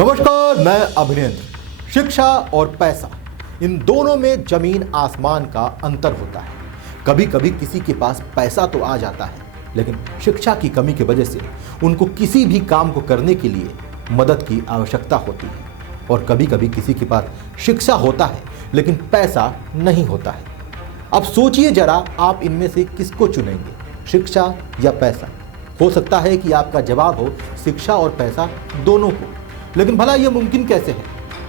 नमस्कार, मैं अभिनेंद्र। शिक्षा और पैसा, इन दोनों में जमीन आसमान का अंतर होता है। कभी कभी किसी के पास पैसा तो आ जाता है, लेकिन शिक्षा की कमी की वजह से उनको किसी भी काम को करने के लिए मदद की आवश्यकता होती है। और कभी कभी किसी के पास शिक्षा होता है लेकिन पैसा नहीं होता है। अब सोचिए जरा, आप इनमें से किसको चुनेंगे, शिक्षा या पैसा? हो सकता है कि आपका जवाब हो शिक्षा और पैसा दोनों को। लेकिन भला यह मुमकिन कैसे है?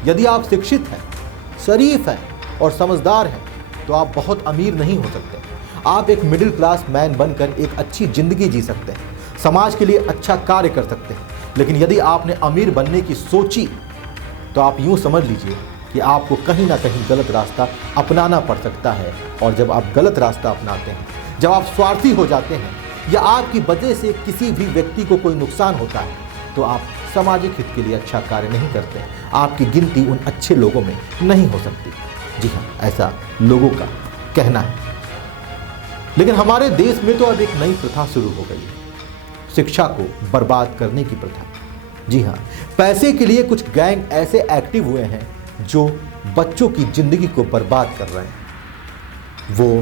यदि आप शिक्षित हैं, शरीफ हैं और समझदार हैं तो आप बहुत अमीर नहीं हो सकते। आप एक मिडिल क्लास मैन बनकर एक अच्छी जिंदगी जी सकते हैं, समाज के लिए अच्छा कार्य कर सकते हैं। लेकिन यदि आपने अमीर बनने की सोची तो आप यूं समझ लीजिए कि आपको कहीं ना कहीं गलत रास्ता अपनाना पड़ सकता है। और जब आप गलत रास्ता अपनाते हैं, जब आप स्वार्थी हो जाते हैं या आपकी वजह से किसी भी व्यक्ति को कोई नुकसान होता है, तो आप सामाजिक हित के लिए अच्छा कार्य नहीं करते। आपकी गिनती उन अच्छे लोगों में नहीं हो सकती। जी हाँ, ऐसा लोगों का कहना है। लेकिन हमारे देश में तो अब एक नई प्रथा शुरू हो गई है, शिक्षा को बर्बाद करने की प्रथा। जी हाँ, पैसे के लिए कुछ गैंग ऐसे एक्टिव हुए हैं जो बच्चों की जिंदगी को बर्बाद कर रहे हैं। वो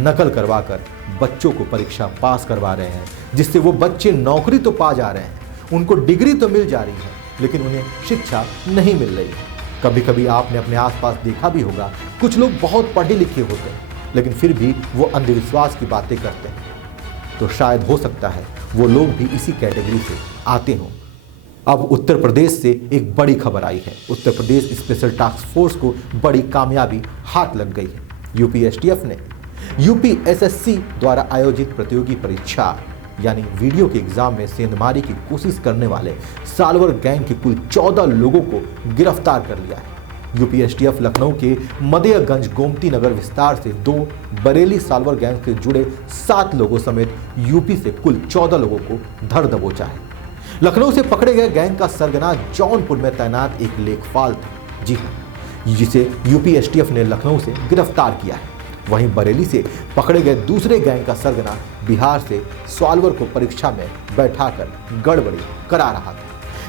नकल करवाकर बच्चों को परीक्षा पास करवा रहे हैं, जिससे वो बच्चे नौकरी तो पा जा रहे हैं, उनको डिग्री तो मिल जा रही है, लेकिन उन्हें शिक्षा नहीं मिल रही है। कभी कभी आपने अपने आसपास देखा भी होगा, कुछ लोग बहुत पढ़े लिखे होते हैं लेकिन फिर भी वो अंधविश्वास की बातें करते हैं। तो शायद हो सकता है वो लोग भी इसी कैटेगरी से आते हों। अब उत्तर प्रदेश से एक बड़ी खबर आई है। Uttar Pradesh special task force को बड़ी कामयाबी हाथ लग गई है। यूपीएसटीएफ ने यूपीएसएससी द्वारा आयोजित प्रतियोगी परीक्षा यानी वीडियो के एग्जाम में सेंधमारी की कोशिश करने वाले साल्वर गैंग के कुल 14 लोगों को गिरफ्तार कर लिया है। यूपीएसटीएफ लखनऊ के मदेयगंज गोमती नगर विस्तार से 2 बरेली साल्वर गैंग से जुड़े 7 लोगों समेत यूपी से कुल 14 लोगों को धर दबोचा है। लखनऊ से पकड़े गए गैंग का सरगना जौनपुर में तैनात एक लेखपाल था। जी हाँ, जिसे यूपीएसटीएफ ने लखनऊ से गिरफ्तार किया है। वहीं बरेली से पकड़े गए दूसरे गैंग का सरगना बिहार से सॉल्वर को परीक्षा में बैठाकर गड़बड़ी करा रहा था।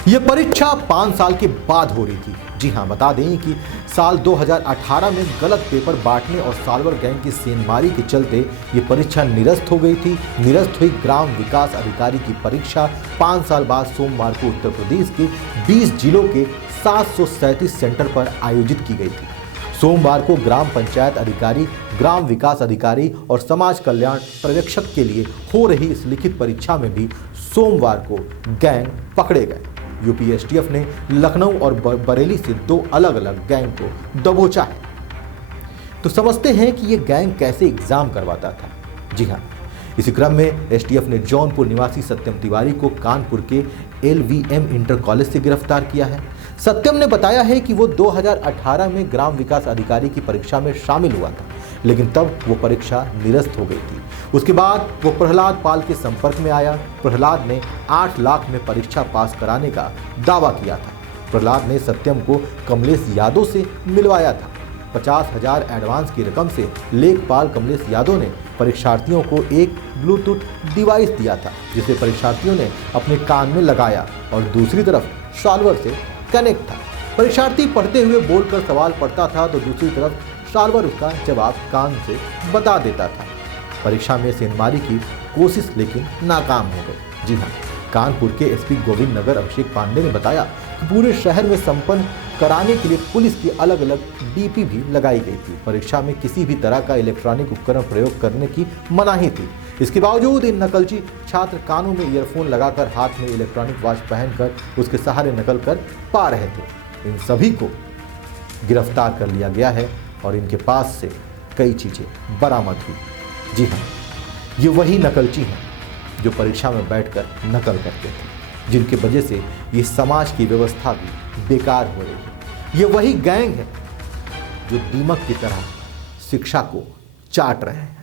यह परीक्षा 5 साल के बाद हो रही थी। जी हाँ, बता दें कि साल 2018 में गलत पेपर बांटने और सॉल्वर गैंग की सेंधमारी के चलते ये परीक्षा निरस्त हो गई थी। निरस्त हुई ग्राम विकास अधिकारी की परीक्षा 5 साल बाद सोमवार को उत्तर प्रदेश के 20 जिलों के 737 सेंटर पर आयोजित की गई थी। सोमवार को ग्राम पंचायत अधिकारी, ग्राम विकास अधिकारी और समाज कल्याण पर्यवेक्षक के लिए हो रही इस लिखित परीक्षा में भी सोमवार को गैंग पकड़े गए। यूपीएसटीएफ ने लखनऊ और बरेली से 2 अलग अलग गैंग को दबोचा है। तो समझते हैं कि यह गैंग कैसे एग्जाम करवाता था। जी हाँ, इसी क्रम में एसटीएफ ने जौनपुर निवासी सत्यम तिवारी को कानपुर के एलवीएम इंटर कॉलेज से गिरफ्तार किया है। सत्यम ने बताया है कि वो 2018 में ग्राम विकास अधिकारी की परीक्षा में शामिल हुआ था, लेकिन तब वो परीक्षा निरस्त हो गई थी। उसके बाद वो प्रहलाद पाल के संपर्क में आया। प्रहलाद ने 8 लाख में परीक्षा पास कराने का दावा किया था। प्रहलाद ने सत्यम को कमलेश यादव से मिलवाया था। 50,000 एडवांस की रकम से लेखपाल कमलेश यादव ने परीक्षार्थियों को एक ब्लूटूथ डिवाइस दिया था, जिसे परीक्षार्थियों ने अपने कान में लगाया और दूसरी तरफ सॉल्वर से कनेक्ट था। परीक्षार्थी पढ़ते हुए बोलकर सवाल पढ़ता था तो दूसरी तरफ सॉल्वर उसका जवाब कान से बता देता था। परीक्षा में सेंधमारी की कोशिश लेकिन नाकाम हो गई। जी हाँ, कानपुर के एसपी गोविंद नगर अभिषेक पांडे ने बताया कि पूरे शहर में संपन्न कराने के लिए पुलिस की अलग अलग डीपी भी लगाई गई थी। परीक्षा में किसी भी तरह का इलेक्ट्रॉनिक उपकरण प्रयोग करने की मनाही थी। इसके बावजूद इन नकलची छात्र कानों में ईयरफोन लगाकर हाथ में इलेक्ट्रॉनिक वॉच पहनकर उसके सहारे नकल कर पा रहे थे। इन सभी को गिरफ्तार कर लिया गया है और इनके पास से कई चीजें बरामद हुई। जी हाँ, ये वही नकलची हैं जो परीक्षा में बैठकर नकल करते थे, जिनकी वजह से ये समाज की व्यवस्था भी बेकार हो रही है। ये वही गैंग है जो दीमक की तरह शिक्षा को चाट रहे हैं।